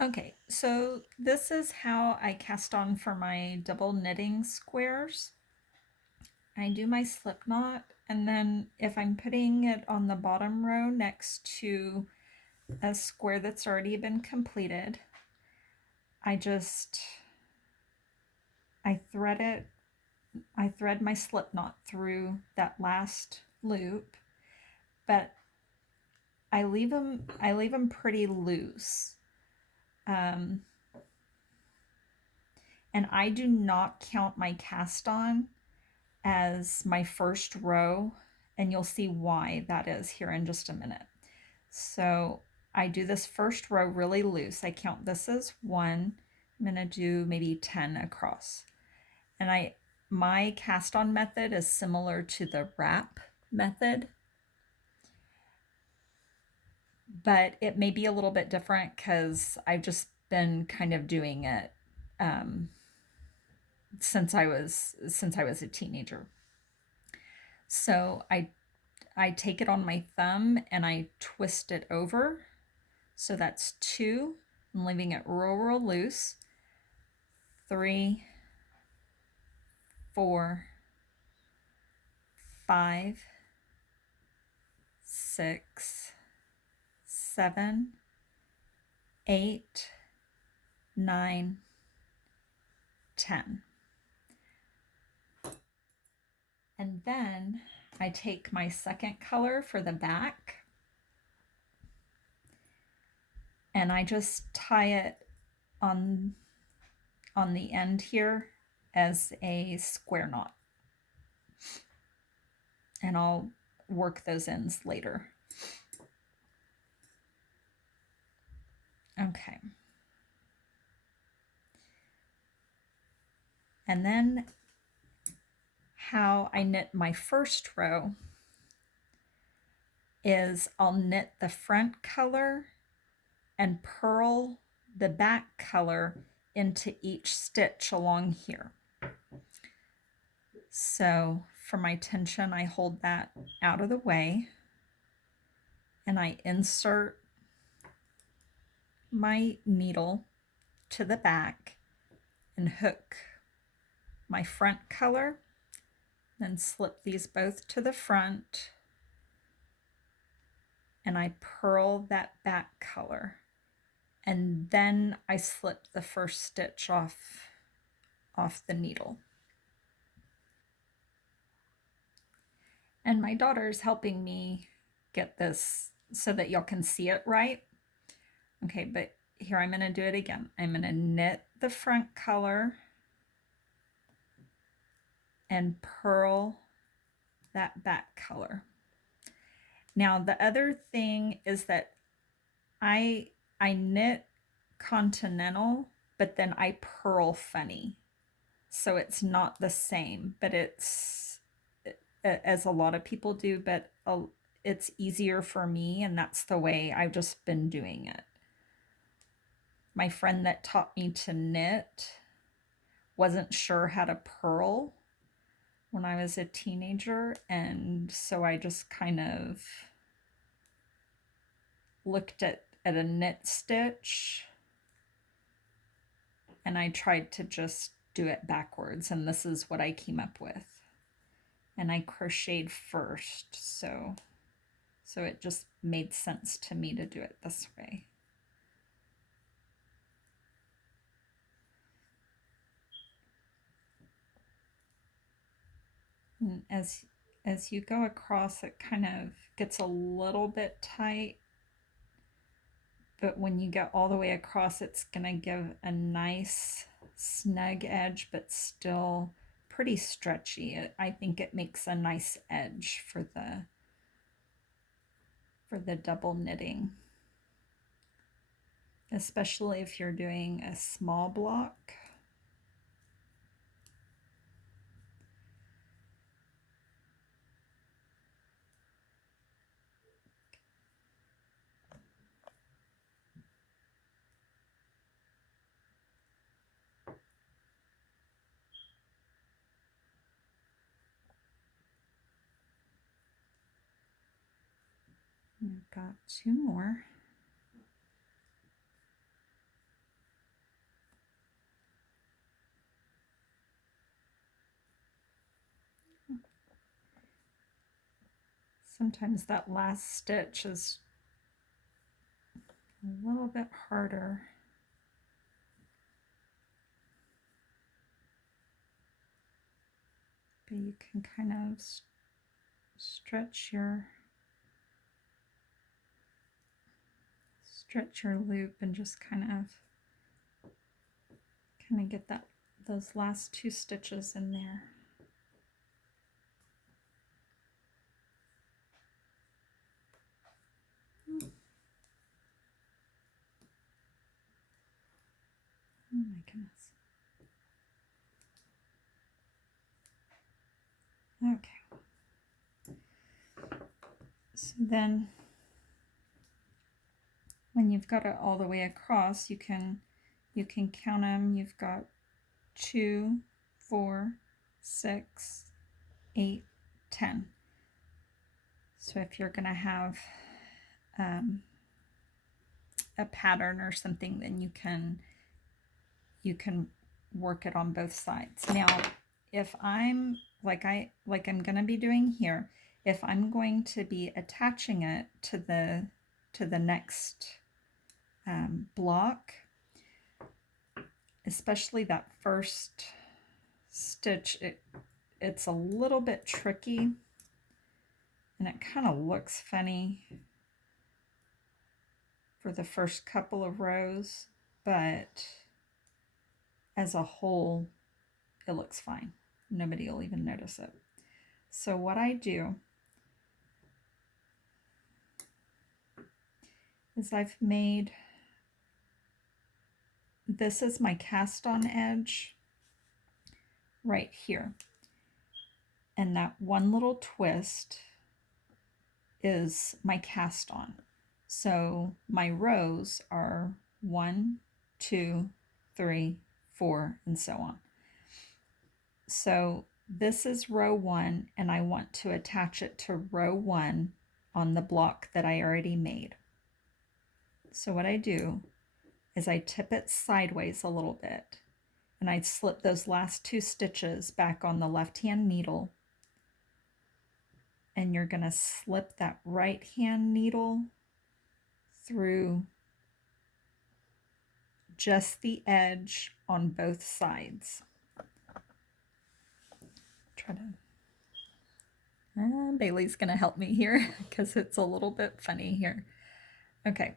Okay, so this is how I cast on for my double knitting squares. I do my slip knot, and then if I'm putting it on the bottom row next to a square that's already been completed, I just I thread it I thread my slip knot through that last loop, but I leave them pretty loose. Um, and I do not count my cast on as my first row, and you'll see why that is here in just a minute. So I do this first row really loose. I count this as one. I'm going to do maybe 10 across. And my cast on method is similar to the wrap method, but it may be a little bit different because I've just been kind of doing it um, since I was a teenager. So I take it on my thumb and I twist it over. So that's two. I'm leaving it real loose. 3, 4, 5, 6, 7, 8, 9, 10. And then I take my second color for the back and I just tie it on on the end here as a square knot. And I'll work those ends later. Okay. And then how I knit my first row is I'll knit the front color and purl the back color into each stitch along here. So for my tension, I hold that out of the way and I insert my needle to the back and hook my front color, then slip these both to the front and I purl that back color. And then I slip the first stitch off the needle. And my daughter's helping me get this so that y'all can see it right. Okay, but here I'm going to do it again. I'm going to knit the front color and purl that back color. Now the other thing is that I knit continental, but then I purl funny. So it's not the same, but it's as a lot of people do, but it's easier for me, and that's the way I've just been doing it. My friend that taught me to knit wasn't sure how to purl when I was a teenager, and so I just kind of looked at a knit stitch and I tried to just do it backwards, and this is what I came up with. And I crocheted first, so it just made sense to me to do it this way. And as you go across, it kind of gets a little bit tight, but when you get all the way across, it's gonna give a nice snug edge, but still pretty stretchy. I think it makes a nice edge for the double knitting, especially if you're doing a small block. I've got two more. Sometimes that last stitch is a little bit harder. But you can kind of stretch your loop and just kind of get those last two stitches in there. Oh my goodness. Okay. So then when you've got it all the way across, you can count them. You've got 2, 4, 6, 8, 10. So if you're going to have a pattern or something, then you can work it on both sides. Now, if I'm like I'm going to be doing here, if I'm going to be attaching it to the next block, especially that first stitch, it's a little bit tricky and it kind of looks funny for the first couple of rows, but as a whole, it looks fine. Nobody will even notice it. So what I do is I've made, this is my cast on edge right here. And that one little twist is my cast on. So my rows are 1, 2, 3, 4, and so on. So this is row 1, and I want to attach it to row 1 on the block that I already made. So what I do is I tip it sideways a little bit, and I slip those last 2 stitches back on the left-hand needle, and you're going to slip that right-hand needle through just the edge on both sides. Try to... Bailey's going to help me here because it's a little bit funny here. Okay.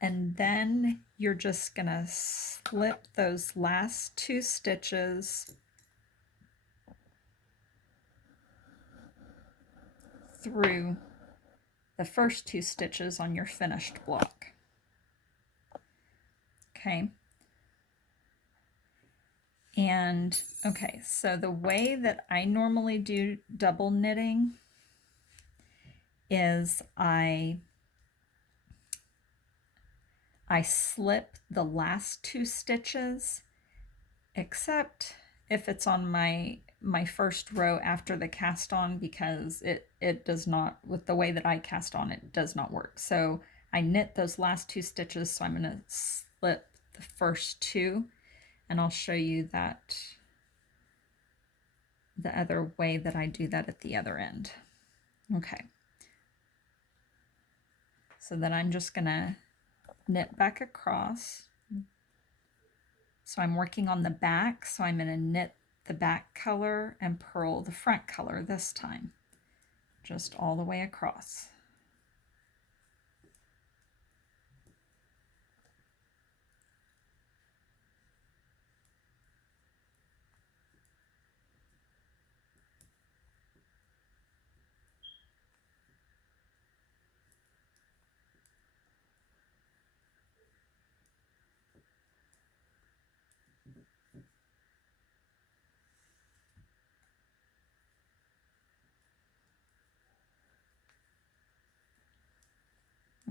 And then you're just going to slip those last 2 stitches through the first 2 stitches on your finished block. Okay. And okay, so the way that I normally do double knitting is I slip the last 2 stitches, except if it's on my first row after the cast on, because it does not, with the way that I cast on, it does not work. So I knit those last 2 stitches, so I'm going to slip the first 2, and I'll show you that the other way that I do that at the other end. Okay. So then I'm just going to knit back across. So I'm working on the back, so I'm going to knit the back color and purl the front color this time, just all the way across.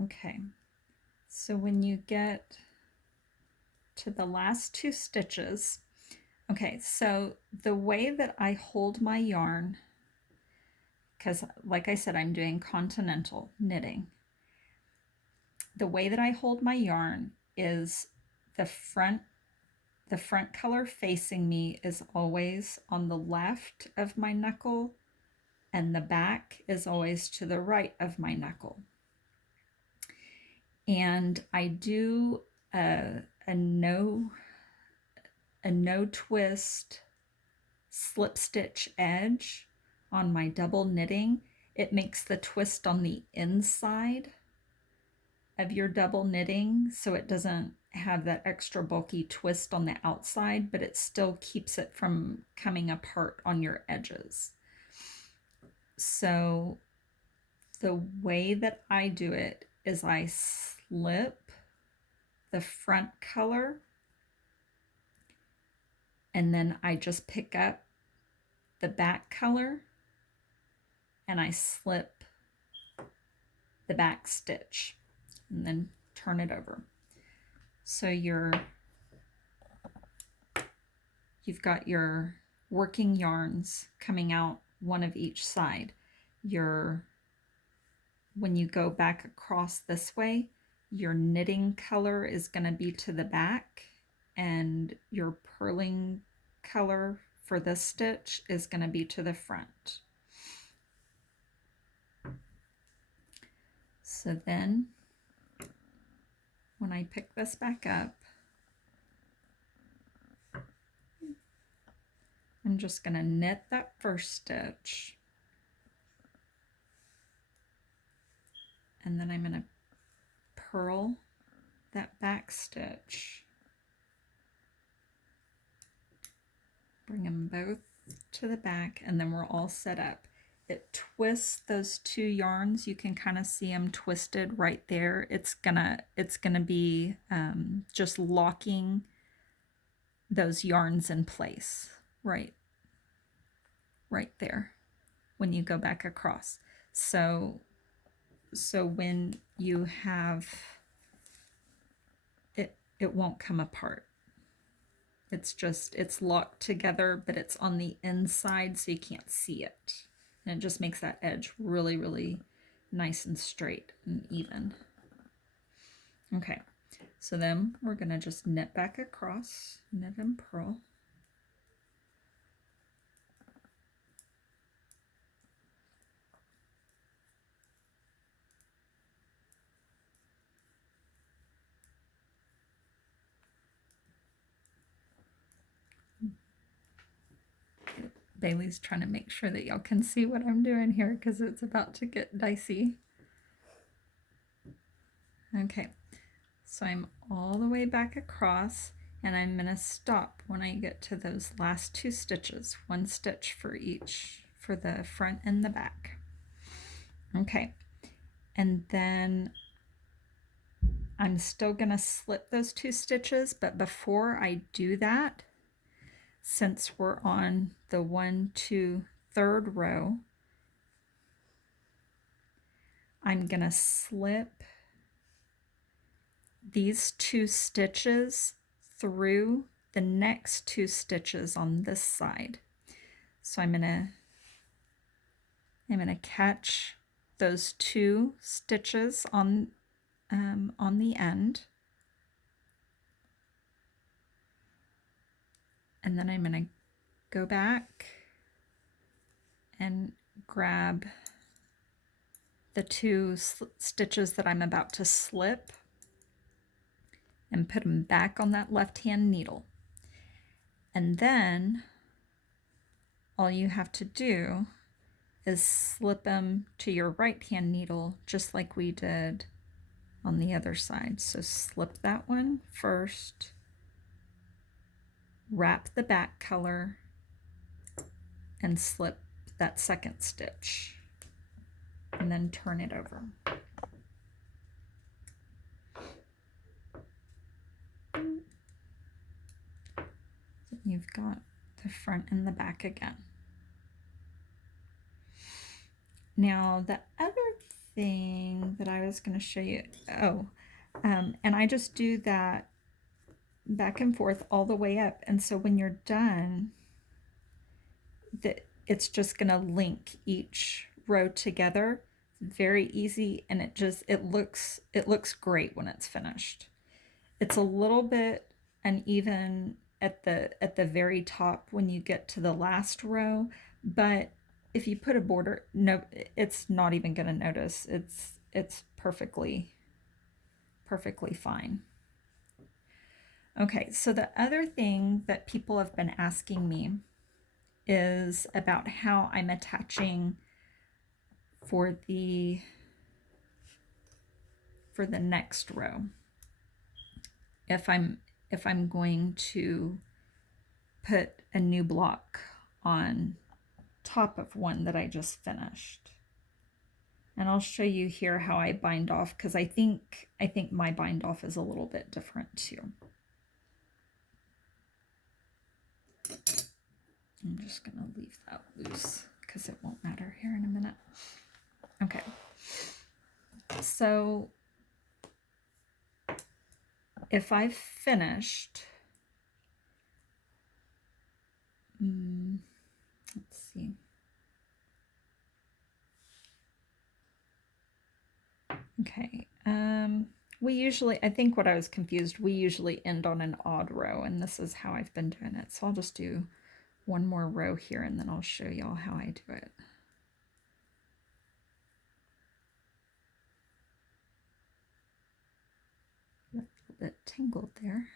Okay, so when you get to the last 2 stitches, okay, so the way that I hold my yarn, because like I said, I'm doing continental knitting, the way that I hold my yarn is the front color facing me is always on the left of my knuckle, and the back is always to the right of my knuckle. And I do a no twist slip stitch edge on my double knitting. It makes the twist on the inside of your double knitting, so it doesn't have that extra bulky twist on the outside, but it still keeps it from coming apart on your edges. So the way that I do it is I slip the front color, and then I just pick up the back color and I slip the back stitch and then turn it over. So you've got your working yarns coming out one of each side. When you go back across this way, your knitting color is going to be to the back, and your purling color for this stitch is going to be to the front. So then when I pick this back up, I'm just going to knit that first stitch, and then I'm going to purl that back stitch, bring them both to the back, and then we're all set up. It twists those two yarns. You can kind of see them twisted right there. It's gonna be just locking those yarns in place right there when you go back across. So when you have it, it won't come apart. It's locked together, but it's on the inside, so you can't see it. And it just makes that edge really, really nice and straight and even. Okay, so then we're gonna just knit back across, knit and purl. Bailey's trying to make sure that y'all can see what I'm doing here because it's about to get dicey. Okay, so I'm all the way back across, and I'm going to stop when I get to those last two stitches, one stitch for each, for the front and the back. Okay, and then I'm still going to slip those two stitches, but before I do that, since we're on the 1, 2, 3rd row, I'm gonna slip these two stitches through the next two stitches on this side. So I'm gonna catch those two stitches on the end. And then I'm going to go back and grab the two stitches that I'm about to slip and put them back on that left-hand needle. And then all you have to do is slip them to your right-hand needle just like we did on the other side. So slip that one first, wrap the back color, and slip that second stitch, and then turn it over. You've got the front and the back again. Now the other thing that I was going to show you, and I just do that back and forth all the way up, and so when you're done, it's just going to link each row together. Very easy, and it looks great when it's finished. It's a little bit uneven at the very top when you get to the last row, but if you put a border, no, it's not even going to notice. It's perfectly fine. Okay, so the other thing that people have been asking me is about how I'm attaching for the next row. If I'm going to put a new block on top of one that I just finished. And I'll show you here how I bind off, because I think my bind off is a little bit different too. I'm just going to leave that loose because it won't matter here in a minute. Okay. So if I've finished, let's see. Okay. We usually, I think what I was confused, we usually end on an odd row, and this is how I've been doing it. So I'll just do one more row here, and then I'll show y'all how I do it. A little bit tangled there.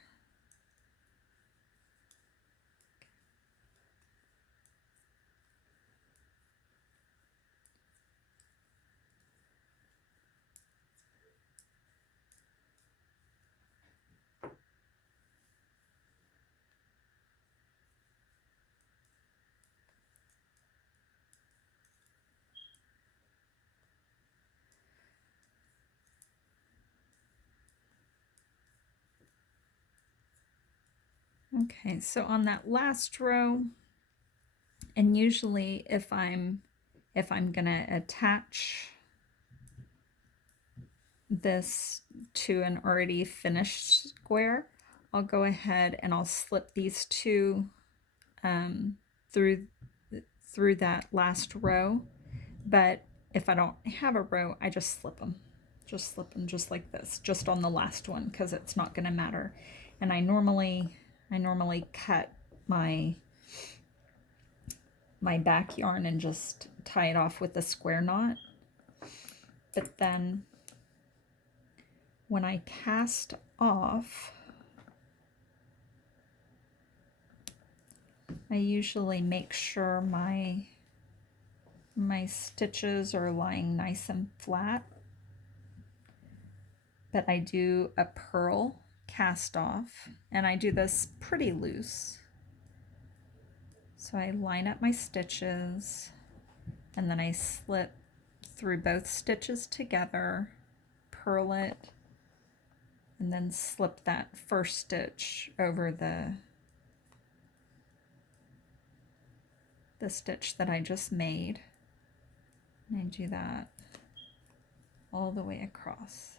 Okay, so on that last row, and usually if I'm gonna attach this to an already finished square, I'll go ahead and I'll slip these two through that last row. But if I don't have a row, I just slip them just like this, just on the last one, because it's not going to matter. And I normally cut my back yarn and just tie it off with a square knot. But then when I cast off, I usually make sure my stitches are lying nice and flat. But I do a purl cast off, and I do this pretty loose. So I line up my stitches, and then I slip through both stitches together, purl it, and then slip that first stitch over the stitch that I just made. And I do that all the way across.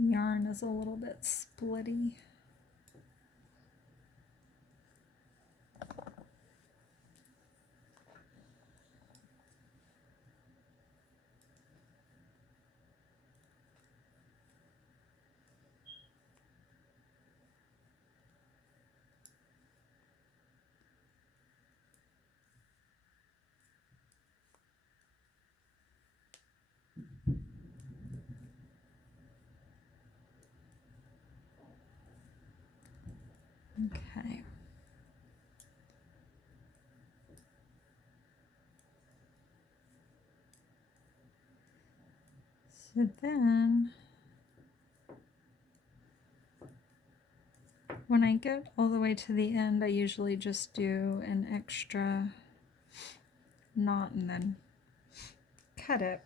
Yarn is a little bit splitty. Okay. So then, when I get all the way to the end, I usually just do an extra knot and then cut it.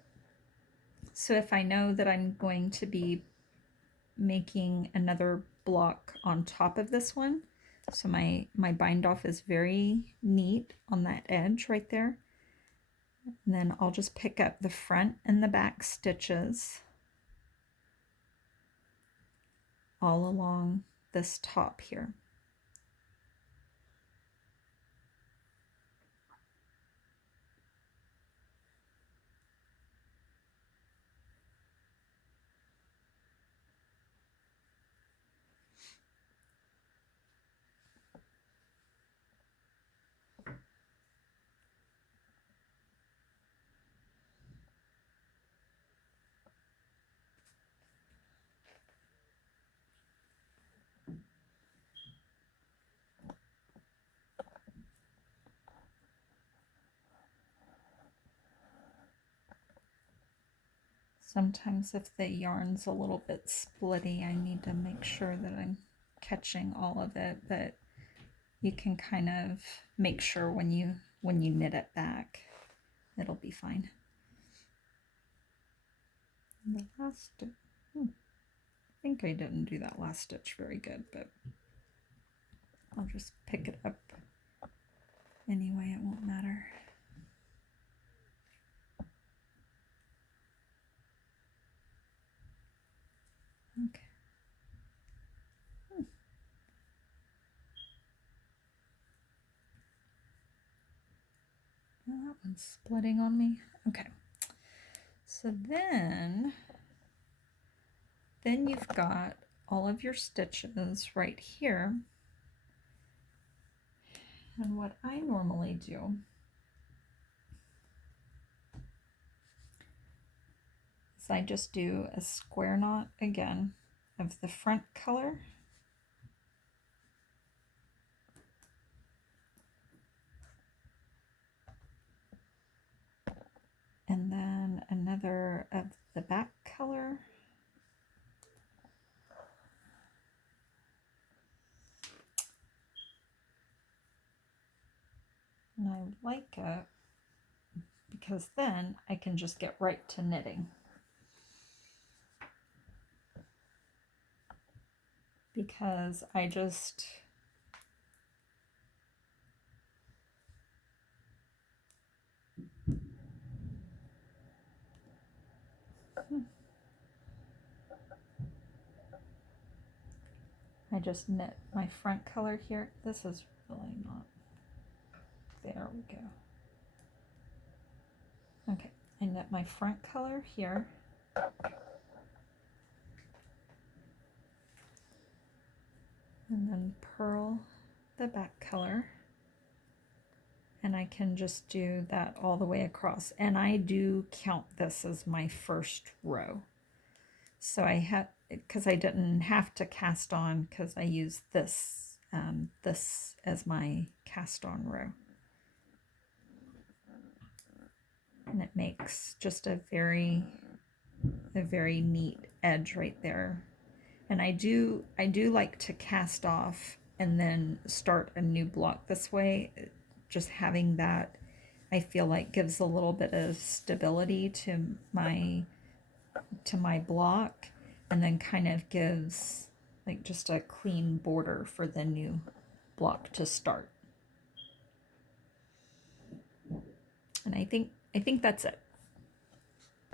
So if I know that I'm going to be making another block on top of this one, so my bind off is very neat on that edge right there, And then I'll just pick up the front and the back stitches all along this top here. Sometimes if the yarn's a little bit splitty, I need to make sure that I'm catching all of it, but you can kind of make sure when you knit it back, it'll be fine. And the last, I think I didn't do that last stitch very good, but I'll just pick it up anyway, it won't matter. Okay. Oh, that one's splitting on me. Okay. So then you've got all of your stitches right here. And what I normally do is I just do a square knot again of the front color. And then another of the back color. And I like it because then I can just get right to knitting. Because I just knit my front color here. This is really not, there we go. Okay, I knit my front color here. And then purl the back color. And I can just do that all the way across. And I do count this as my first row. So I had, because I didn't have to cast on, because I used this, this as my cast on row. And it makes just a very neat edge right there. And I do like to cast off and then start a new block this way. Just having that, I feel like, gives a little bit of stability to my block, and then kind of gives like just a clean border for the new block to start. And I think that's it.